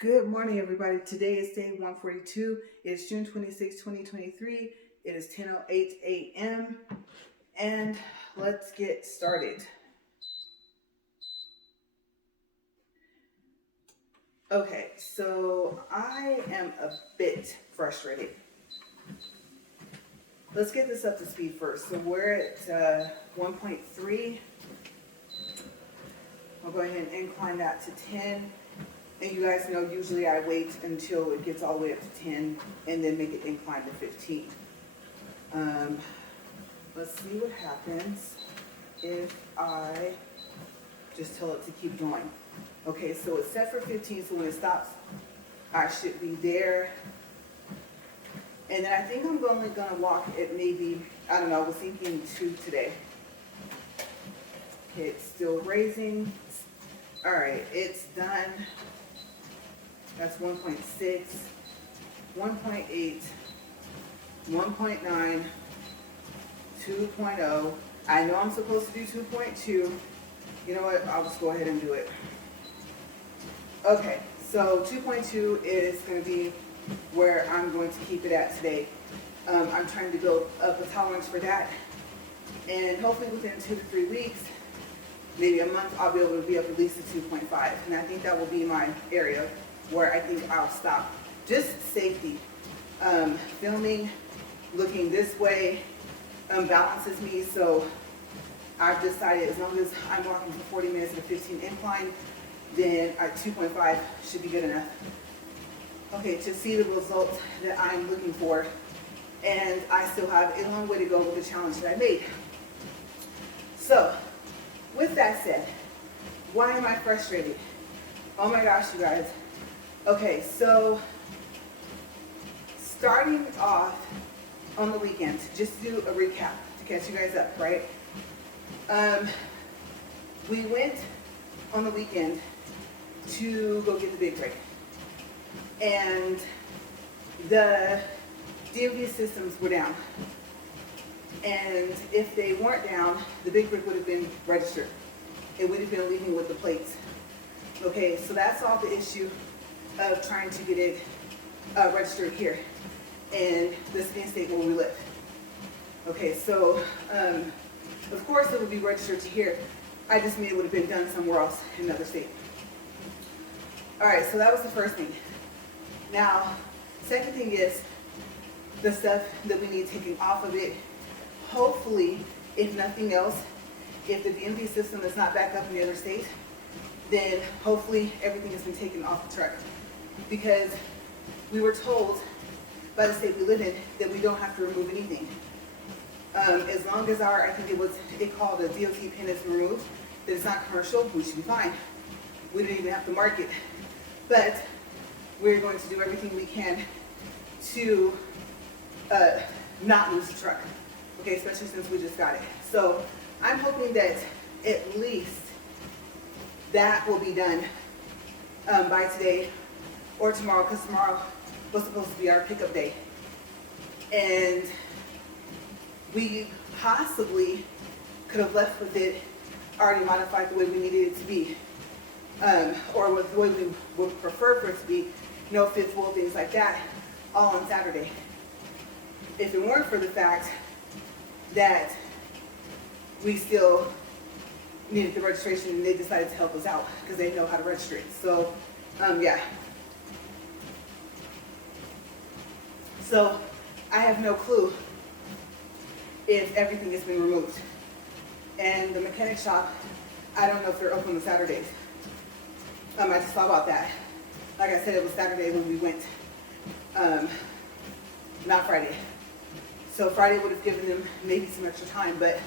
Good morning, everybody. Today is day 142. It's June 26, 2023. It is 10:08 a.m. And let's get started. Okay, so I am a bit frustrated. Let's get this up to speed first. So we're at 1.3. I'll go ahead and incline that to 10. And you guys know usually I wait until it gets all the way up to 10 and then make it incline to 15. Let's see what happens if I just tell it to keep going. Okay, so it's set for 15, so when it stops, I should be there. And then I think I'm only gonna walk at maybe, I don't know, I was thinking 2 today. Okay, it's still raising. All right, it's done. That's 1.6, 1.8, 1.9, 2.0. I know I'm supposed to do 2.2. You know what? I'll just go ahead and do it. Okay, so 2.2 is going to be where I'm going to keep it at today. I'm trying to build up a tolerance for that. And hopefully within 2 to 3 weeks, maybe a month, I'll be able to be up at least to 2.5. And I think that will be my area where I think I'll stop. Just safety. Filming, looking this way, balances me, so I've decided as long as I'm walking for 40 minutes at a 15 incline, then 2.5 should be good enough. Okay, to see the results that I'm looking for, and I still have a long way to go with the challenge that I made. So, with that said, why am I frustrated? Oh my gosh, you guys. Okay, so starting off on the weekend, just to do a recap to catch you guys up, right? We went on the weekend to go get the big rig. And the DMV systems were down. And if they weren't down, the big rig would have been registered. It would have been leaving with the plates. Okay, so that solved the issue of trying to get it registered here in the city and state where we live. Okay, so of course it would be registered to here. I just mean it would have been done somewhere else in another state. All right, so that was the first thing. Now, second thing is the stuff that we need taken off of it. Hopefully, if nothing else, if the DMV system is not back up in the other state, then hopefully everything has been taken off the truck. Because we were told by the state we live in that we don't have to remove anything. As long as it called a DOT pin is removed, that it's not commercial, we should be fine. We didn't even have to mark it. But we're going to do everything we can to not lose the truck. Okay, especially since we just got it. So I'm hoping that at least that will be done by today or tomorrow, because tomorrow was supposed to be our pickup day. And we possibly could have left with it already modified the way we needed it to be. Or with the way we would prefer for it to be, no fifth wheel, things like that, all on Saturday. If it weren't for the fact that we still needed the registration and they decided to help us out because they know how to register it. So, yeah. So, I have no clue if everything has been removed. And the mechanic shop, I don't know if they're open on Saturdays. I just thought about that. Like I said, it was Saturday when we went, not Friday. So Friday would have given them maybe some extra time, but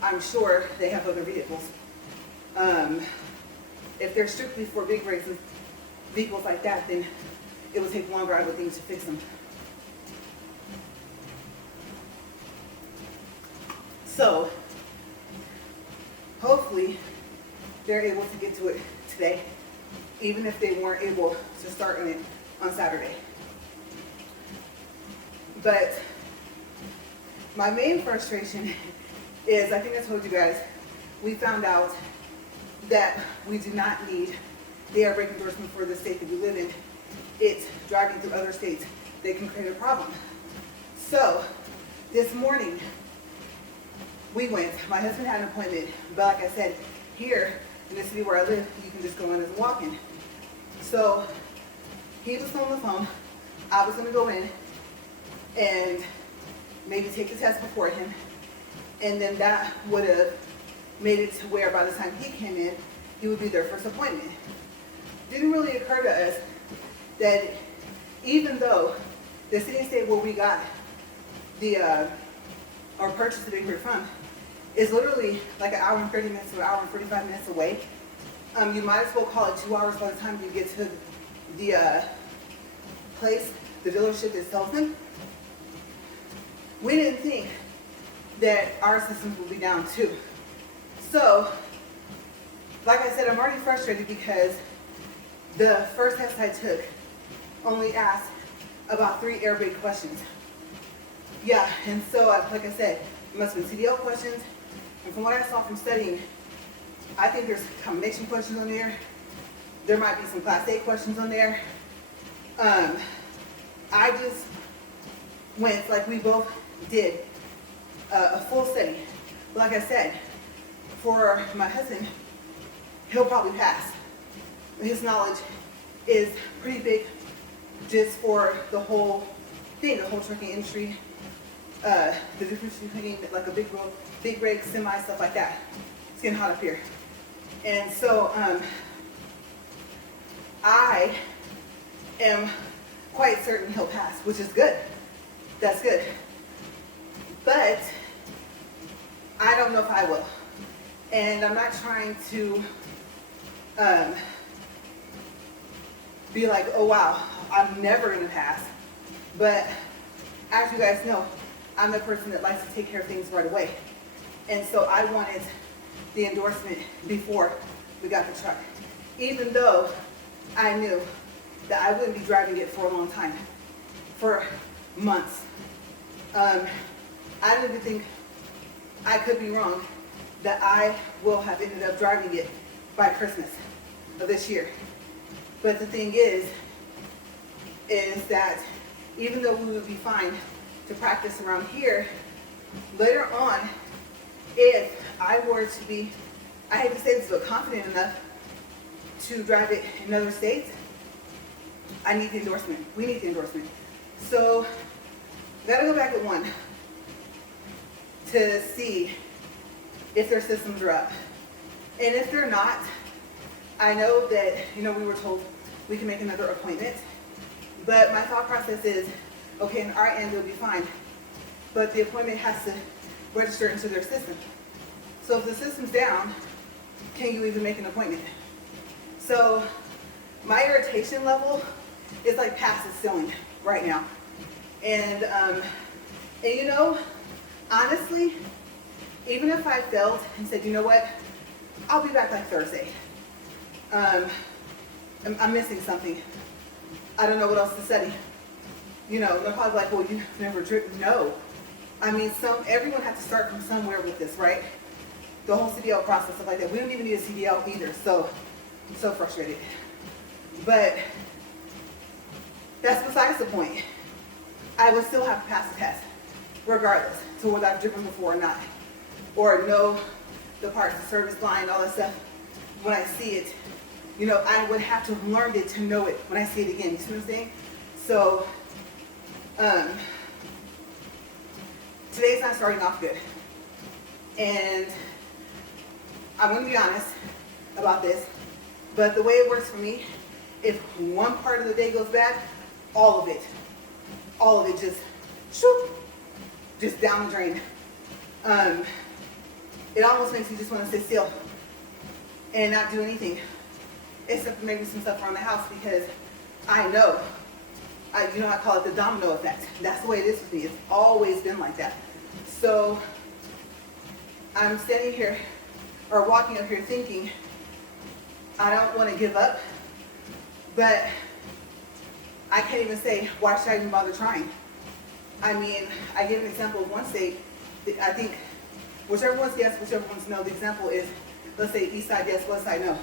I'm sure they have other vehicles. If they're strictly for big rigs and vehicles like that, then it would take longer, I would think, to fix them. So, hopefully, they're able to get to it today, even if they weren't able to start on it on Saturday. But my main frustration is, I think I told you guys, we found out that we do not need the air brake endorsement for the state that we live in, it's driving through other states that can create a problem. So this morning, we went. My husband had an appointment, but like I said, here in the city where I live, you can just go in as a walk-in. So he was on the phone. I was going to go in and maybe take the test before him, and then that would have made it to where by the time he came in, he would be their first appointment. Didn't really occur to us that even though the city and state where we got the or purchased the big rig from is literally like an hour and 30 minutes to an hour and 45 minutes away, you might as well call it 2 hours by the time you get to the place, the dealership that sells them. We didn't think that our systems would be down too. So, like I said, I'm already frustrated because the first test I took only asked about 3 air brake questions. Yeah, and so, like I said, it must have been CDL questions, and from what I saw from studying, I think there's combination questions on there. There might be some Class A questions on there. I just went, like we both did, a full study. But like I said, for my husband, he'll probably pass. His knowledge is pretty big just for the whole thing, the whole trucking industry, the difference between like a big rig, semi, stuff like that. It's getting hot up here. And so I am quite certain he'll pass, which is good. That's good. But I don't know if I will. And I'm not trying to be like, oh wow, I'm never gonna pass. But as you guys know, I'm the person that likes to take care of things right away. And so I wanted the endorsement before we got the truck. Even though I knew that I wouldn't be driving it for a long time, for months. I didn't even think, I could be wrong, that I will have ended up driving it by Christmas of this year. But the thing is that even though we would be fine to practice around here, later on, if I were to be, I hate to say this, but confident enough to drive it in other states, I need the endorsement. We need the endorsement. So, gotta go back at 1 to see if their systems are up. And if they're not, I know that, we were told we can make another appointment. But my thought process is, okay, on our end, it'll be fine. But the appointment has to register into their system. So if the system's down, can you even make an appointment? So my irritation level is like past its ceiling right now. And honestly, even if I failed and said, you know what, I'll be back like Thursday. I'm missing something. I don't know what else to study. They're probably like, well, you've never driven. No. I mean, everyone has to start from somewhere with this, right? The whole CDL process, stuff like that. We don't even need a CDL either, so I'm so frustrated. But that's besides the point. I would still have to pass the test, regardless, to whether I've driven before or not, or know the parts, the service line, all that stuff. When I see it, I would have to have learned it to know it when I see it again. You see what I'm saying? So, today's not starting off good. And I'm going to be honest about this, but the way it works for me, if one part of the day goes bad, all of it just down the drain. It almost makes you just want to sit still and not do anything, except for maybe some stuff around the house, because I know, I call it the domino effect. That's the way it is with me. It's always been like that. So I'm standing here, or walking up here thinking, I don't want to give up, but I can't even say, why should I even bother trying? I mean, I give an example of one state. I think whichever one's yes, whichever one's no. The example is, let's say east side yes, west side no.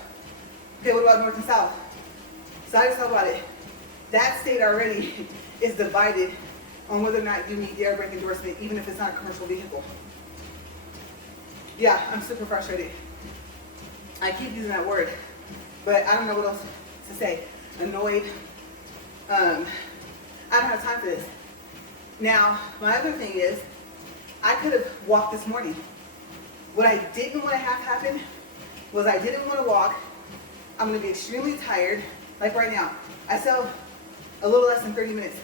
Okay, what about north and south? So I just thought about it. That state already is divided on whether or not you meet the air brake endorsement, even if it's not a commercial vehicle. Yeah, I'm super frustrated. I keep using that word, but I don't know what else to say. Annoyed. I don't have time for this. Now, my other thing is, I could have walked this morning. What I didn't want to have happen was I didn't want to walk. I'm going to be extremely tired. Like right now, I still have a little less than 30 minutes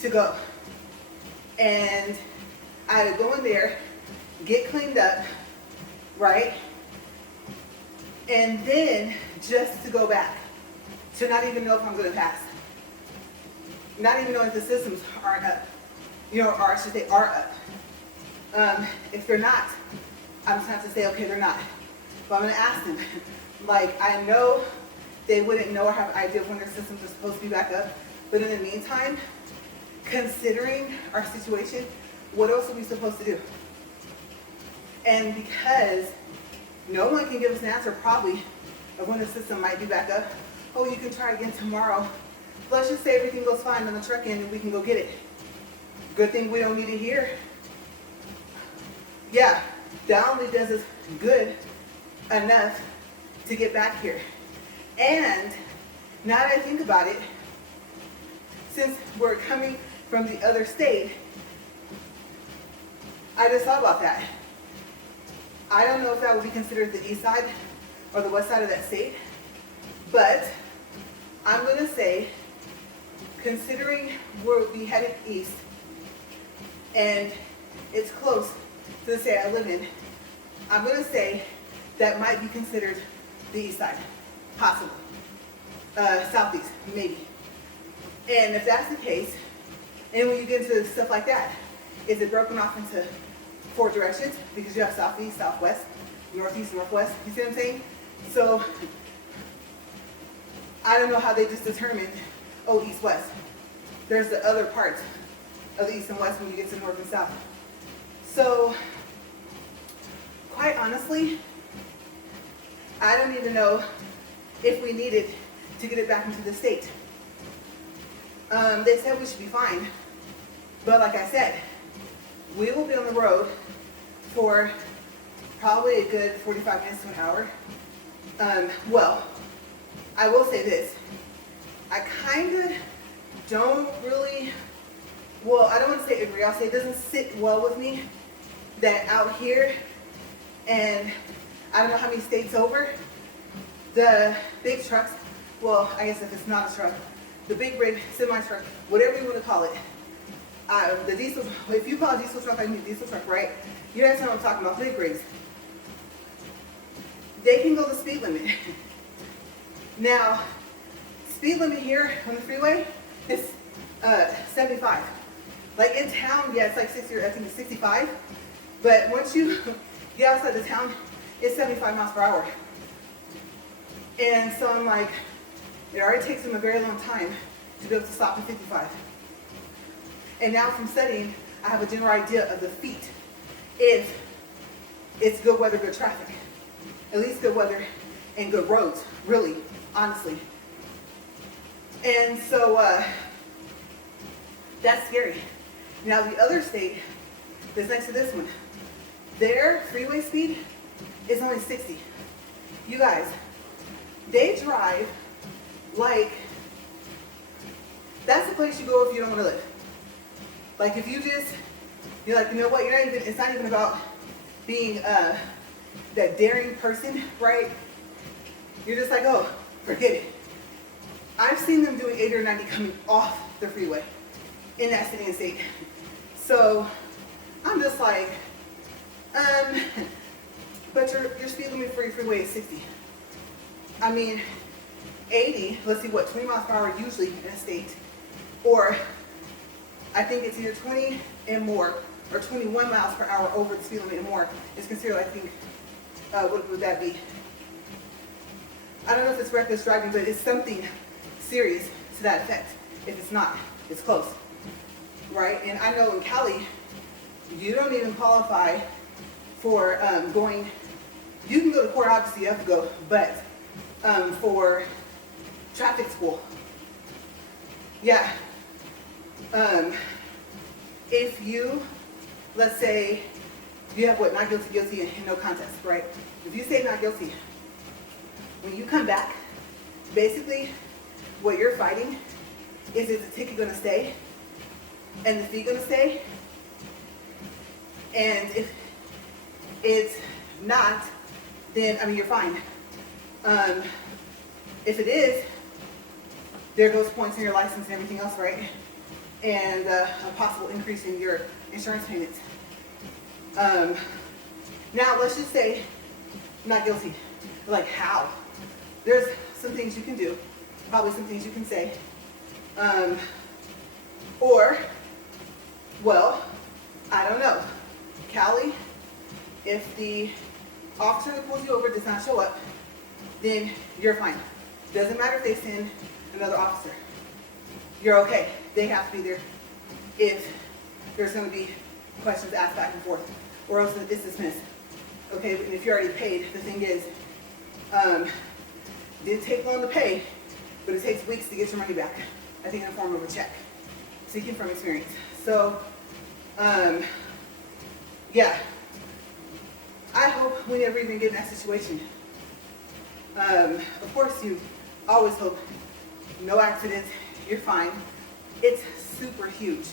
to go. And I had to go in there, get cleaned up, right? And then just to go back. To not even know if I'm going to pass. Not even knowing if the systems aren't up. Or I should say are up. If they're not, I'm just going to have to say, okay, they're not. But I'm going to ask them. Like, I know they wouldn't know or have an idea of when their systems are supposed to be back up. But in the meantime, considering our situation, what else are we supposed to do? And because no one can give us an answer probably of when the system might be back up, oh, you can try again tomorrow. Let's just say everything goes fine on the truck end and we can go get it. Good thing we don't need it here. Yeah, that only does us good enough to get back here. And now that I think about it, since we're coming from the other state, I just thought about that. I don't know if that would be considered the east side or the west side of that state, but I'm going to say, considering we'll be headed east, and it's close to the state I live in, I'm going to say that might be considered the east side, possibly. Southeast, maybe. And if that's the case, and when you get into stuff like that, is it broken off into 4 directions? Because you have southeast, southwest, northeast, northwest. You see what I'm saying? So I don't know how they just determined, oh, east, west. There's the other parts of the east and west when you get to north and south. So quite honestly, I don't even know if we needed to get it back into the state. They said we should be fine. But like I said, we will be on the road for probably a good 45 minutes to an hour. Well, I will say this. I kind of don't really, well, I don't want to say agree. I'll say it doesn't sit well with me that out here, and I don't know how many states over, the big trucks, well, I guess if it's not a truck, the big rig, semi-truck, whatever you want to call it, the diesel, if you call a diesel truck, I mean diesel truck, right? You guys know what I'm talking about, big rigs. They can go the speed limit. Now, speed limit here on the freeway is 75. Like in town, yeah, it's like 60, or I think it's 65. But once you get outside the town, it's 75 miles per hour. And so I'm like, it already takes them a very long time to be able to stop at 55. And now from studying, I have a general idea of the feet if it's good weather, good traffic. At least good weather and good roads, really, honestly. And so that's scary. Now the other state that's next to this one, their freeway speed is only 60. You guys, they drive like, that's the place you go if you don't want to live. Like if you just, you're like, you know what, it's not even about being that daring person, right? You're just like, oh, forget it. I've seen them doing 80 or 90 coming off the freeway in that city and state. So I'm just like, but your speed limit for your freeway is 60. I mean, 80, let's see what, 20 miles per hour usually in a state, or I think it's either 20 and more, or 21 miles per hour over the speed limit and more is considered, I think, what would that be? I don't know if it's reckless driving, but it's something serious to that effect. If it's not, it's close, right? And I know in Cali, you don't even qualify for going, you can go to court, obviously you have to go, but for traffic school. Yeah. If you, let's say, you have what, not guilty, guilty, and no contest, right? If you say not guilty, when you come back, basically what you're fighting is the ticket going to stay and the fee going to stay? And if it's not, then, I mean, you're fine. If it is, there goes points in your license and everything else, right? And a possible increase in your insurance payments. Now, let's just say not guilty. Like, how? There's some things you can do, probably some things you can say. Or, well, I don't know. Callie, if the officer that pulls you over does not show up, then you're fine. Doesn't matter if they send another officer. You're okay. They have to be there if there's going to be questions asked back and forth, or else it's dismissed. Okay, and if you're already paid, the thing is, did take long to pay, but it takes weeks to get your money back. I think in the form of a check. Speaking from experience. So, yeah. I hope we never even get in that situation. Of course, you always hope no accidents, you're fine. It's super huge.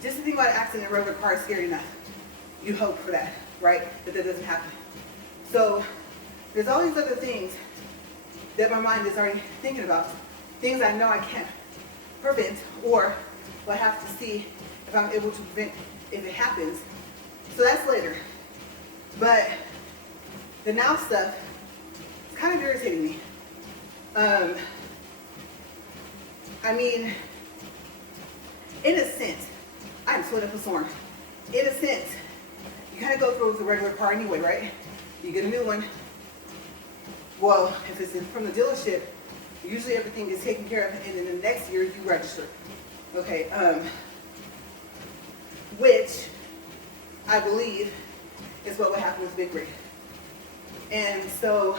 Just to think about an accident in a regular car is scary enough. You hope for that, right? That doesn't happen. So there's all these other things that my mind is already thinking about. Things I know I can't prevent, or will have to see if I'm able to prevent if it happens. So that's later. But the now stuff is kind of irritating me. I mean, in a sense, I'm split up a storm. In a sense, you kind of go through with a regular car anyway, right? You get a new one. Well, if it's from the dealership, usually everything is taken care of, and then the next year you register. Okay, which I believe is what would happen with Big Rig. And so,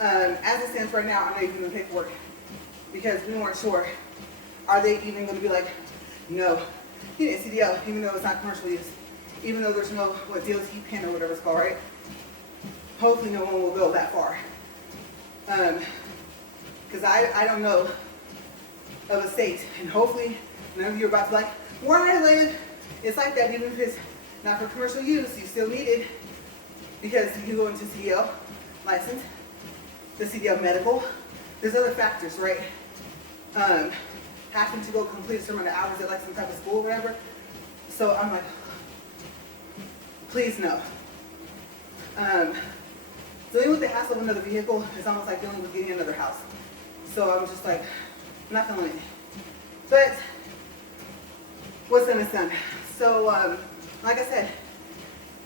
as it stands right now, I'm not even doing paperwork because we weren't sure. Are they even going to be like, no, you didn't CDL, even though it's not commercial use, even though there's no DOT pin or whatever it's called, right? Hopefully no one will go that far. Because I don't know of a state, and hopefully none of you are about to be like, where I live, it's like that. Even if it's not for commercial use, you still need it because you go into CDL license, the CDL medical. There's other factors, right? Having to go complete a certain amount of hours at like some type of school or whatever. So I'm like, please no. Dealing with the hassle of another vehicle is almost like dealing with getting another house. So I'm just like, I'm not feeling it. But what's done is done. So, like I said,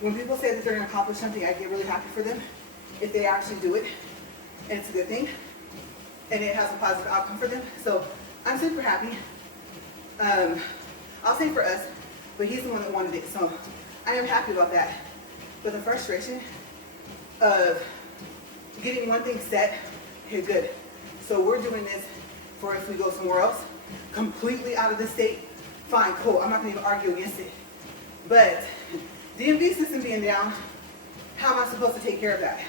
when people say that they're going to accomplish something, I get really happy for them if they actually do it, and it's a good thing, and it has a positive outcome for them. So I'm super happy. I'll say for us, but he's the one that wanted it, so I am happy about that. But the frustration of getting one thing set, okay, good. So we're doing this for if we go somewhere else, completely out of the state, fine, cool. I'm not going to even argue against it. But DMV system being down, how am I supposed to take care of that?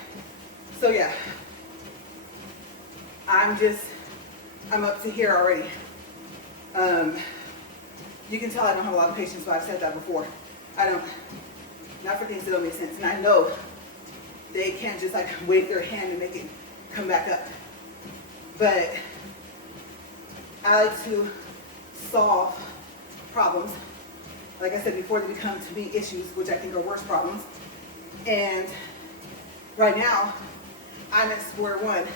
So yeah, I'm up to here already. You can tell I don't have a lot of patience, but I've said that before. Not for things that don't make sense. And I know they can't just like wave their hand and make it come back up. But I like to solve problems. Like I said before, they become to me issues, which I think are worse problems. And right now, I'm at square one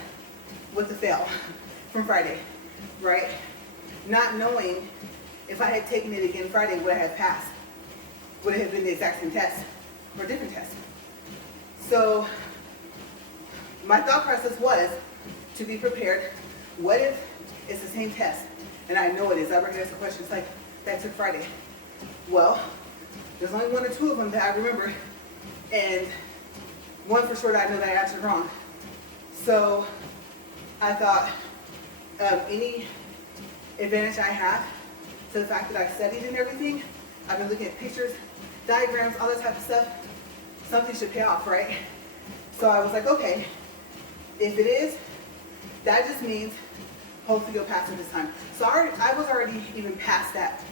with the fail from Friday, right? Not knowing if I had taken it again Friday, would I have passed? Would it have been the exact same test or a different test? So my thought process was to be prepared. What if it's the same test? And I know it is. I recognize the question. It's like, that took Friday. Well, there's only one or two of them that I remember. And one for sure that I know that I answered wrong. So I thought any advantage I have to the fact that I studied and everything, I've been looking at pictures, diagrams, all that type of stuff, something should pay off, right? So I was like, okay, if it is, that just means hopefully you'll pass it this time. So I was already even past that,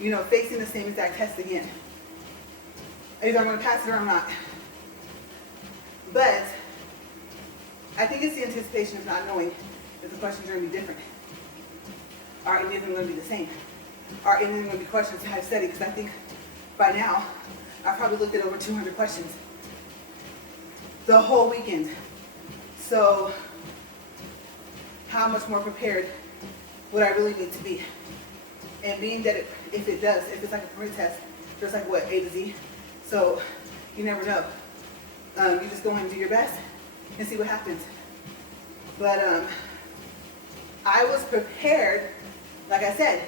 you know, facing the same exact test again. Either I'm going to pass it or I'm not. But I think it's the anticipation of not knowing if the questions are going to be different. Are any of them going to be the same? Are any of them going to be questions that I've studied? Because I think by now, I've probably looked at over 200 questions the whole weekend. So how much more prepared would I really need to be? And being that if it's like a permit test, there's like what, A to Z? So you never know. You just go in and do your best and see what happens. But I was prepared, like I said,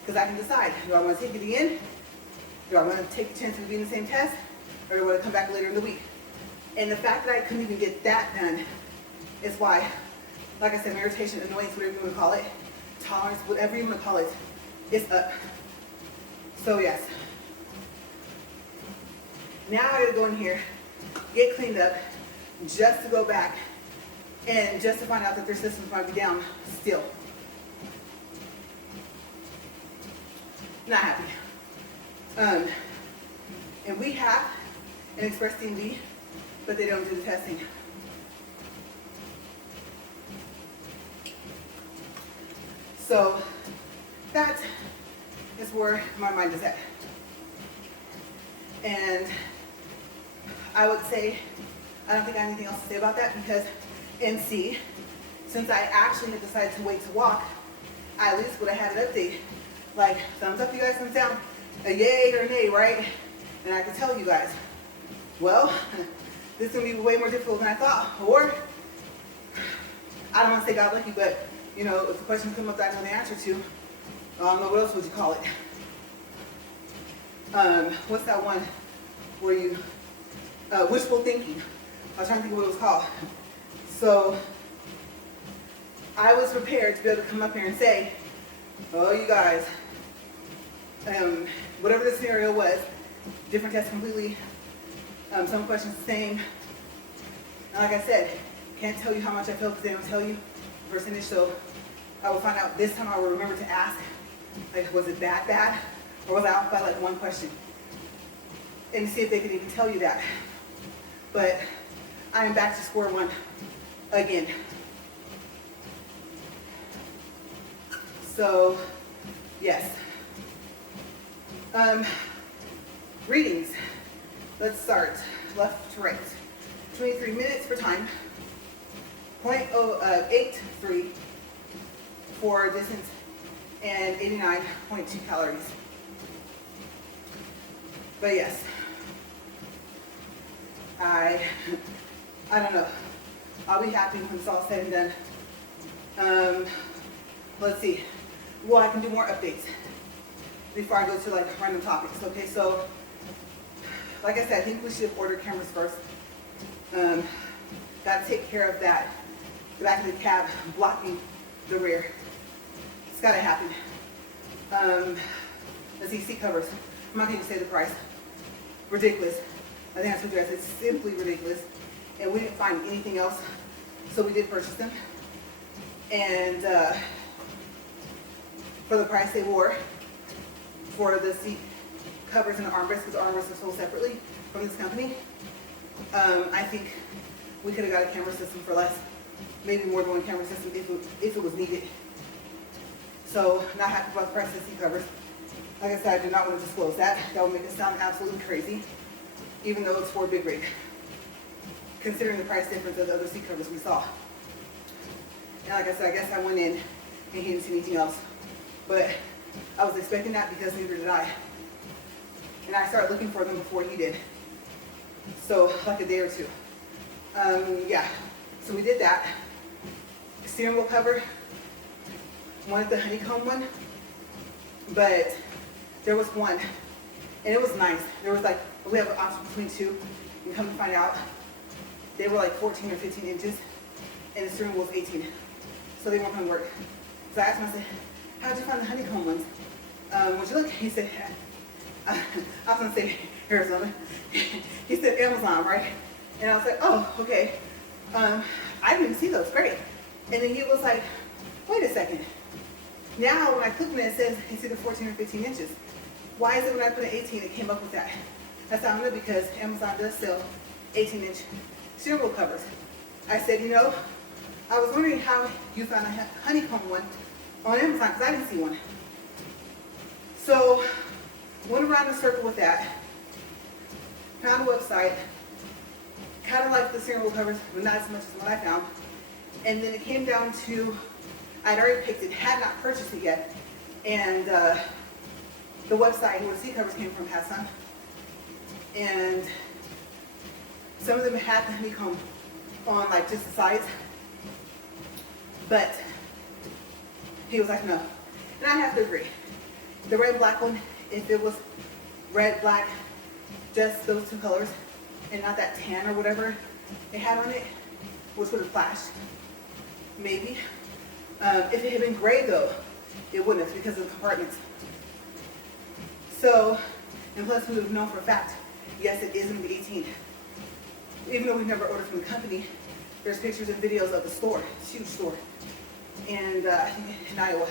because I can decide, do I want to take it again? Do I want to take the chance of being the same test? Or do I want to come back later in the week? And the fact that I couldn't even get that done is why, like I said, my irritation, annoyance, whatever you want to call it, tolerance, whatever you want to call it, is up. So yes. Now I gotta go in here, get cleaned up, just to go back and just to find out that their systems might be down still. Not happy. And we have an express DMV, but they don't do the testing. So that is where my mind is at. And I would say, I don't think I have anything else to say about that because NC, since I actually had decided to wait to walk, I at least would have had an update. Like, thumbs up you guys, thumbs down, a yay or a nay, right? And I could tell you guys, well, this is going to be way more difficult than I thought. Or, I don't want to say God lucky, but, you know, if the questions come up that I know the answer to, I don't know, what else would you call it? What's that one where you, wishful thinking. I was trying to think of what it was called. So, I was prepared to be able to come up here and say, oh, you guys, whatever the scenario was, different tests completely, some questions the same. And like I said, can't tell you how much I feel because they don't tell you the percentage, so I will find out this time. I will remember to ask, like, was it that bad? Or was I off by like one question? And see if they could even tell you that. But I am back to square one again. So, yes. Readings. Let's start left to right. 23 minutes for time. 0.83 for distance and 89.2 calories. But yes, I don't know. I'll be happy when it's all said and done. Let's see. Well, I can do more updates before I go to like random topics. Okay, so like I said, I think we should order cameras first. Got to take care of that. The back of the cab blocking the rear. It's got to happen. Let's see, seat covers. I'm not going to say the price. Ridiculous. I think that's what you guys. It's simply ridiculous. And we didn't find anything else, so we did purchase them. And for the price they were, for the seat covers and the armrest, because the armrest is sold separately from this company, I think we could have got a camera system for less. Maybe more than one camera system if it was needed. So, not happy about the price of the seat covers. Like I said, I do not want to disclose that. That would make it sound absolutely crazy, even though it's for a big rig, considering the price difference of the other seat covers we saw. And like I said, I guess I went in and he didn't see anything else. But I was expecting that because neither did I. And I started looking for them before he did. So, like a day or two. Yeah, so we did that. Steering wheel cover, wanted the honeycomb one, but there was one, and it was nice. There was like, we have an option between two, and come to find out, they were like 14 or 15 inches, and the steering wheel was 18. So they weren't going to work. So I asked him, I said, how'd you find the honeycomb ones? When you look, he said, I was going to say Arizona. He said Amazon, right? And I was like, oh, okay. I didn't even see those, great. And then he was like, wait a second. Now when I click on it, it says it's either 14 or 15 inches. Why is it when I put an 18, it came up with that? That's how I know, because Amazon does sell 18-inch steering wheel covers. I said, you know, I was wondering how you found a honeycomb one on Amazon, because I didn't see one. So, went around in a circle with that, found a website, kind of like the steering wheel covers, but not as much as what I found. And then it came down to, I'd already picked it, had not purchased it yet, and the website where the seat covers came from had some. And some of them had the honeycomb on like just the sides, but he was like, no. And I have to agree. The red and black one, if it was red, black, just those two colors, and not that tan or whatever it had on it, which would have flashed, maybe. If it had been gray though, it wouldn't have, because of the compartments. So, and plus we would have known for a fact, yes, it is in the 18. Even though we've never ordered from the company, there's pictures and videos of the store. It's a huge store. And I think in Iowa.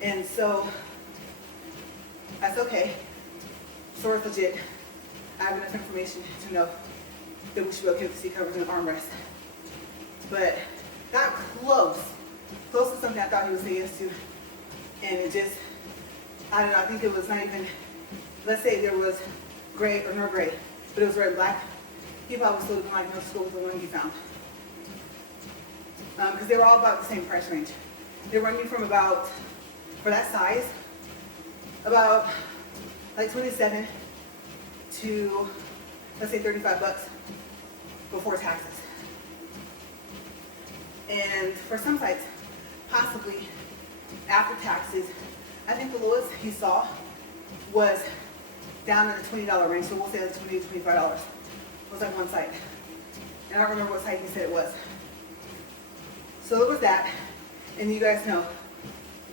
And so, that's okay. Store is legit. I have enough information to know that we should be okay with the seat covers and the armrest. But got close to something I thought he would say yes to. And it just, I don't know, I think it was not even, let's say there was gray or no gray, but it was red and black. He probably still didn't like, no, just go with the one he found. Because they were all about the same price range. They run you from about, for that size, about like 27 to, let's say 35 bucks before taxes. And for some sites, possibly after taxes, I think the lowest he saw was down in the $20 range, so we'll say like $20 to $25. It was like one site. And I don't remember what site he said it was. So there was that. And you guys know,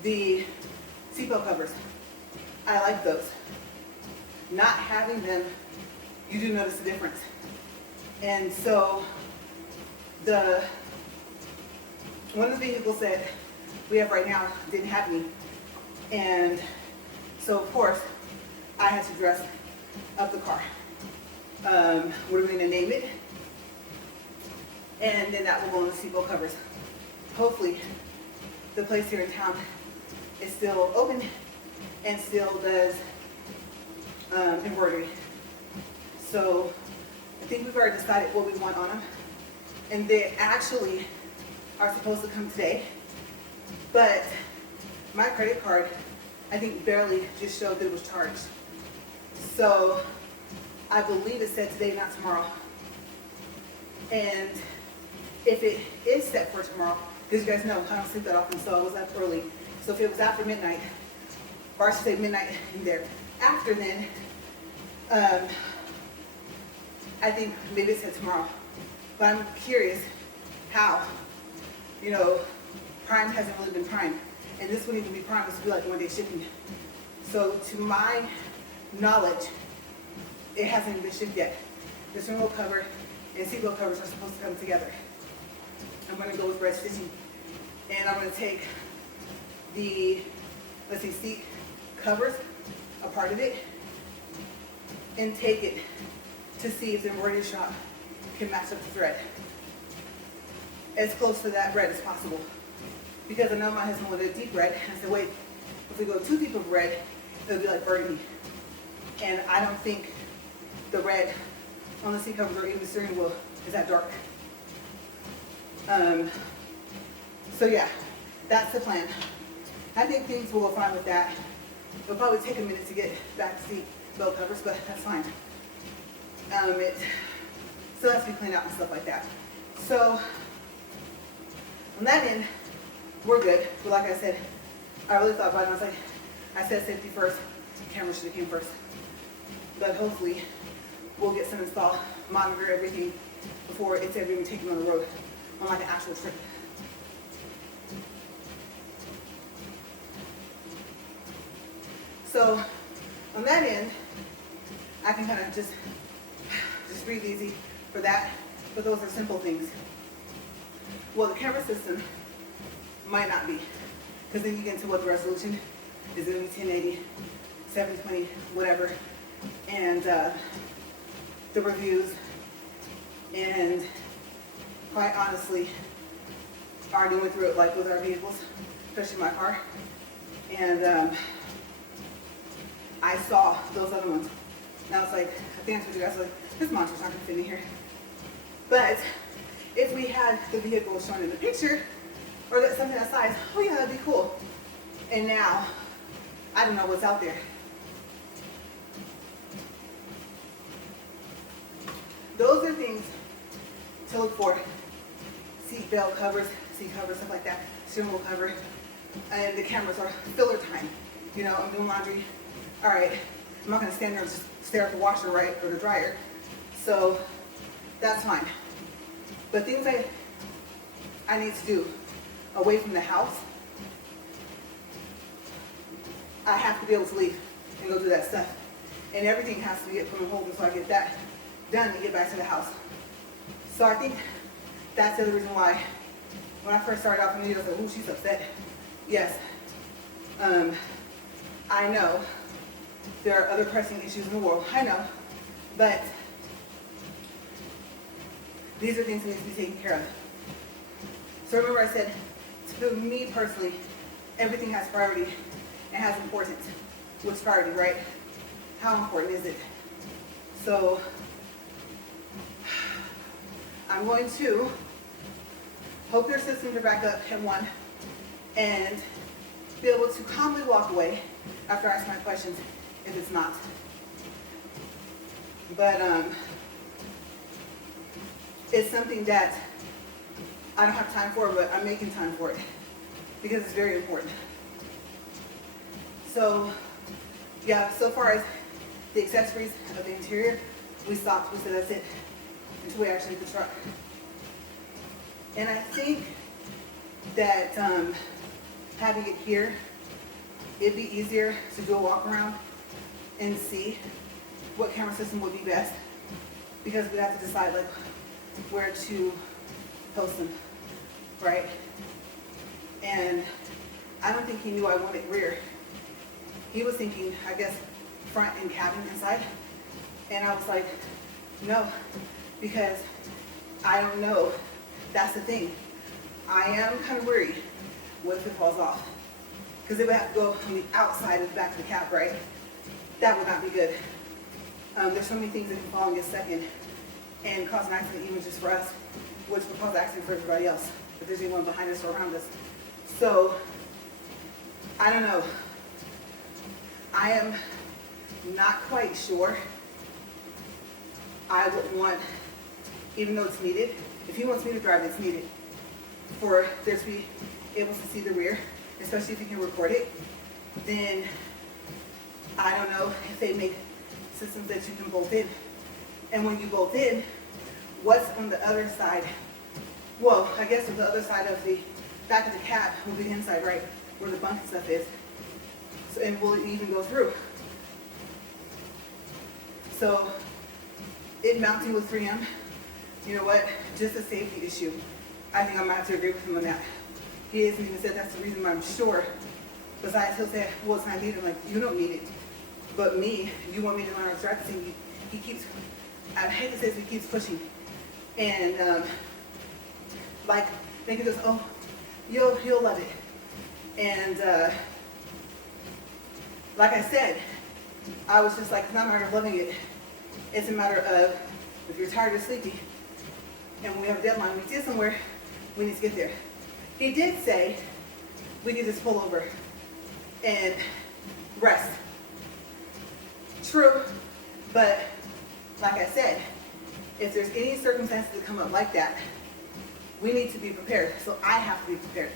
the seatbelt covers, I like those. Not having them, you do notice the difference. And so, one of the vehicles that we have right now didn't have any. And so of course, I had to dress up the car. We're going to name it. And then that will go on the seatbelt covers. Hopefully, the place here in town is still open and still does embroidery. So I think we've already decided what we want on them. And they actually are supposed to come today. But my credit card, I think barely just showed that it was charged. So I believe it said today, not tomorrow. And if it is set for tomorrow, because you guys know I don't sleep that often, so I was up early. So if it was after midnight, or I should say midnight in there, after then, I think maybe it said tomorrow. But I'm curious how, you know, Prime hasn't really been Prime. And this wouldn't even be Prime, this would be like one-day shipping. So to my knowledge, it hasn't been shipped yet. The steering wheel cover and seatbelt covers are supposed to come together. I'm going to go with red stitching. And I'm going to take the, let's see, seat covers, a part of it, and take it to see if the embroidery shop can match up the thread as close to that red as possible. Because I know my husband wanted a deep red, and I said, wait, if we go too deep of red, it'll be like burgundy. And I don't think the red on the seat covers or even the steering wheel is that dark. So yeah, that's the plan. I think things will go fine with that. It'll probably take a minute to get back to seat belt covers, but that's fine. It still has to be cleaned out and stuff like that. So on that end, we're good. But like I said, I really thought about it. I was like, I said safety first. Camera should have came first. But hopefully, we'll get some installed, monitor everything, before it's ever even taken on the road on like an actual trip. So on that end, I can kind of just breathe easy for that, but those are simple things. Well, the camera system might not be, because then you get into what the resolution is going to be 1080, 720, whatever, and the reviews, and quite honestly, I already went through it like with our vehicles, especially my car, and I saw those other ones. Now it's like, I think I told you guys, like, this monster's not going to fit in here. But if we had the vehicle shown in the picture, or that something that size, oh yeah, that'd be cool. And now, I don't know what's out there. Those are things to look for. Seat belt covers, seat covers, stuff like that, steering wheel cover, and the cameras are filler time. You know, I'm doing laundry. All right, I'm not gonna stand there and just stare at the washer, right, or the dryer. So that's fine. But things I need to do away from the house, I have to be able to leave and go do that stuff. And everything has to get put on hold until I get that done and get back to the house. So I think that's the other reason why when I first started off in the video, I was like, ooh, she's upset. Yes, I know there are other pressing issues in the world, I know, but these are things that need to be taken care of. So remember I said, for me personally, everything has priority and has importance. What's priority, right? How important is it? So I'm going to hope their systems are back up at 1 and be able to calmly walk away after I ask my questions if it's not. But it's something that I don't have time for, but I'm making time for it because it's very important. So yeah, so far as the accessories of the interior, we stopped, we said that's it, until we actually get the truck. And I think that having it here, it'd be easier to do a walk around and see what camera system would be best, because we have to decide like where to post them, right? And I don't think he knew I wanted rear. He was thinking, I guess, front and cabin inside. And I was like, no, because I don't know. That's the thing. I am kind of worried what if it falls off? Because it would have to go on the outside of the back of the cab, right? That would not be good. There's so many things that can fall in a second and cause an accident, even just for us, which will cause an accident for everybody else, if there's anyone behind us or around us. So, I don't know. I am not quite sure I would want, even though it's needed, if he wants me to drive, it's needed for there to be able to see the rear, especially if you can record it. Then I don't know if they make systems that you can bolt in. And when you bolt in, what's on the other side? Well, I guess on the other side of the back of the cab will be the inside, right? Where the bunk and stuff is. So, and will it even go through? So, it mounting with 3M, you know what? Just a safety issue. I think I might have to agree with him on that. He hasn't even said that's the reason why I'm sure. Besides, he'll say, well, it's not needed. I'm like, you don't need it. But me, you want me to learn how to drive this thing? He keeps, I hate to say this, he keeps pushing. And, like, thinking this, oh, you'll love it. And, like I said, I was just like, it's not a matter of loving it. It's a matter of, if you're tired or sleepy, and we have a deadline, we get somewhere, we need to get there. He did say we could just pull over and rest. True, but like I said, if there's any circumstances that come up like that, we need to be prepared. So I have to be prepared.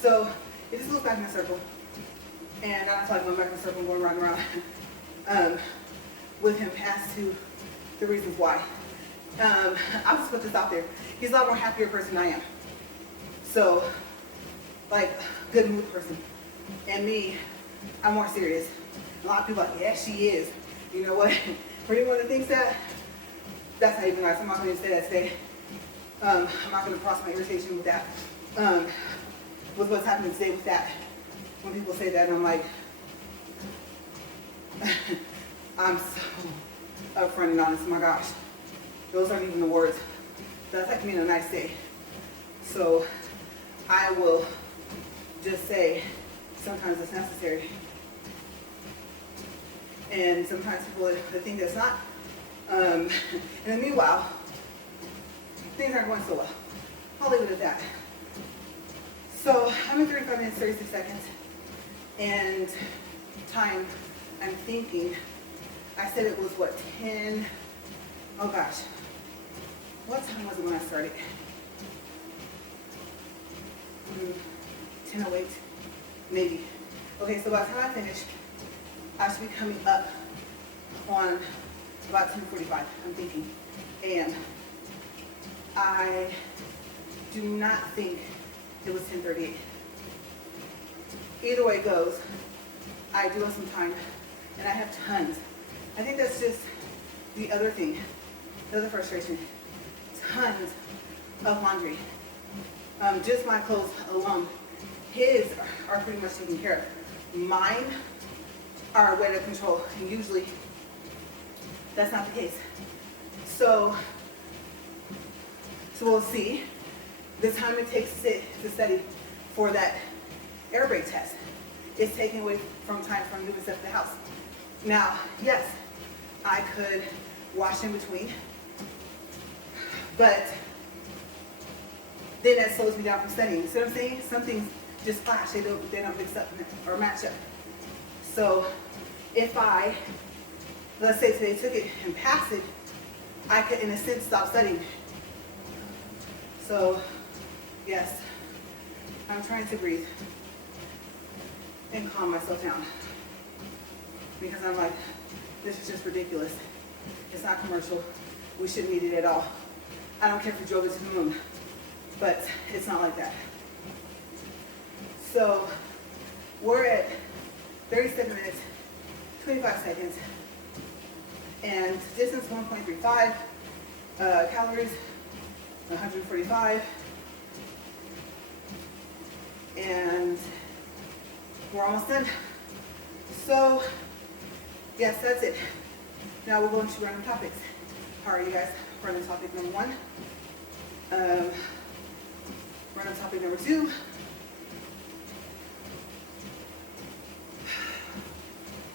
So it just goes back in a circle. And I don't feel like going back in a circle, going round and round with him as to the reasons why. I'll just put this out there. He's a lot more happier person than I am. So, like, good mood person. And me, I'm more serious. A lot of people are like, yeah, she is. You know what? For anyone that thinks that, that's not even right. So I'm not going to say that today. I'm not going to cross my irritation with that. With what's happening today with that. When people say that, I'm like, I'm so upfront and honest. My gosh. Those aren't even the words. That's like me on a nice day. So I will just say, sometimes it's necessary. And sometimes people think that's not. And then meanwhile, things aren't going so well. I'll leave it at that. So I'm in 35 minutes, 36 seconds. And time, I'm thinking, I said it was what, 10, oh gosh. What time was it when I started? 10:08, maybe. Okay, so by the time I finish, I should be coming up on about 10:45, I'm thinking, a.m. I do not think it was 10:38. Either way it goes, I do have some time, and I have tons. I think that's just the other thing, the other frustration. Tons of laundry. Just my clothes alone. His are pretty much taken care of. Mine are way out of control, and usually that's not the case. So we'll see the time it takes to study for that air brake test. It's taken away from time from doing stuff in the house. Now, yes, I could wash in between, but then that slows me down from studying. See what I'm saying? Some things just clash. They don't mix up or match up. So if I, let's say today took it and passed it, I could in a sense stop studying. So yes, I'm trying to breathe and calm myself down. Because I'm like, this is just ridiculous. It's not commercial. We shouldn't need it at all. I don't care if we drove it to the moon, but it's not like that. So we're at 37 minutes, 25 seconds, and distance 1.35, calories 145, and we're almost done. So yes, that's it. Now we're going to random topics. How are you guys? Random topic number 1. Random topic number 2.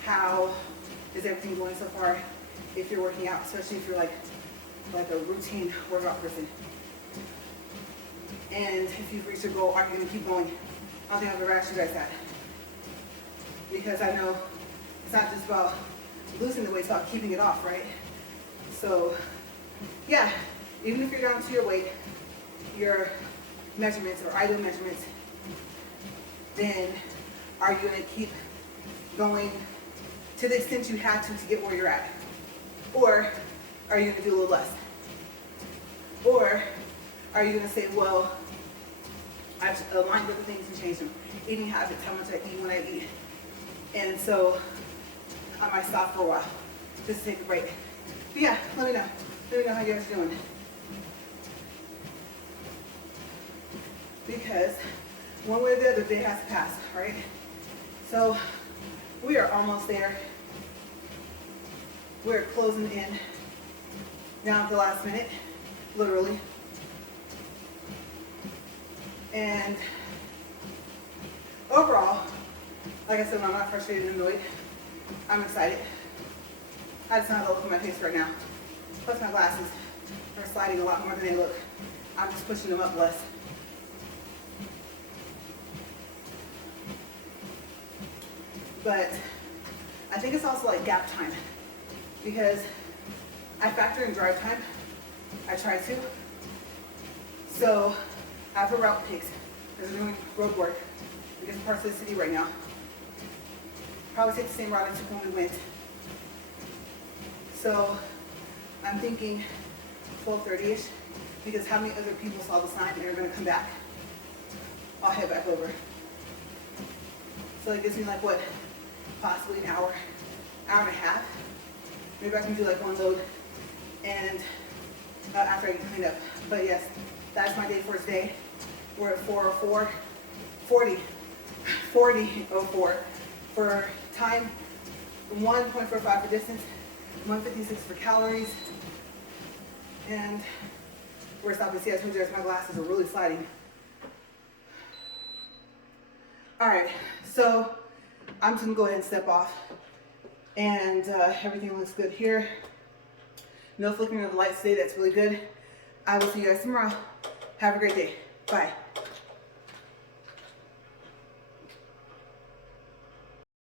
How is everything going so far if you're working out, especially if you're like a routine workout person? And if you've reached your goal, are you going to keep going? I don't think I've ever asked you guys that. Because I know it's not just about losing the weight, it's about keeping it off, right? So, yeah, even if you're down to your weight, your measurements or idle measurements, then are you going to keep going to the extent you have to get where you're at? Or are you going to do a little less? Or are you going to say, well, I've aligned with the things and changed them. Eating habits, how much I eat when I eat. And so I might stop for a while, just to take a break. But yeah, let me know. Let me know how you guys are doing. Because one way or the other, day has to pass, right? So we are almost there. We're closing in down to the last minute, literally. And overall, like I said, I'm not frustrated and annoyed. I'm excited. I just don't have a look on my face right now. Plus my glasses are sliding a lot more than they look. I'm just pushing them up less. But I think it's also like gap time, because I factor in drive time. I try to. So I have a route picked because we're doing road work in different parts of the city right now. Probably take the same route I took when we went. So I'm thinking 12:30ish, because how many other people saw the sign and are gonna come back? I'll head back over. So it gives me like what, possibly an hour and a half. Maybe I can do like one load and after I get cleaned up. But yes, that's my day for today. We're at 4:04, 40:04 for time, 1.45 for distance, 156 for calories, and we're stopping to see. I told you guys my glasses are really sliding. All right, so I'm just gonna go ahead and step off, and everything looks good here. No flickering of the lights today, that's really good. I will see you guys tomorrow. Have a great day. Bye.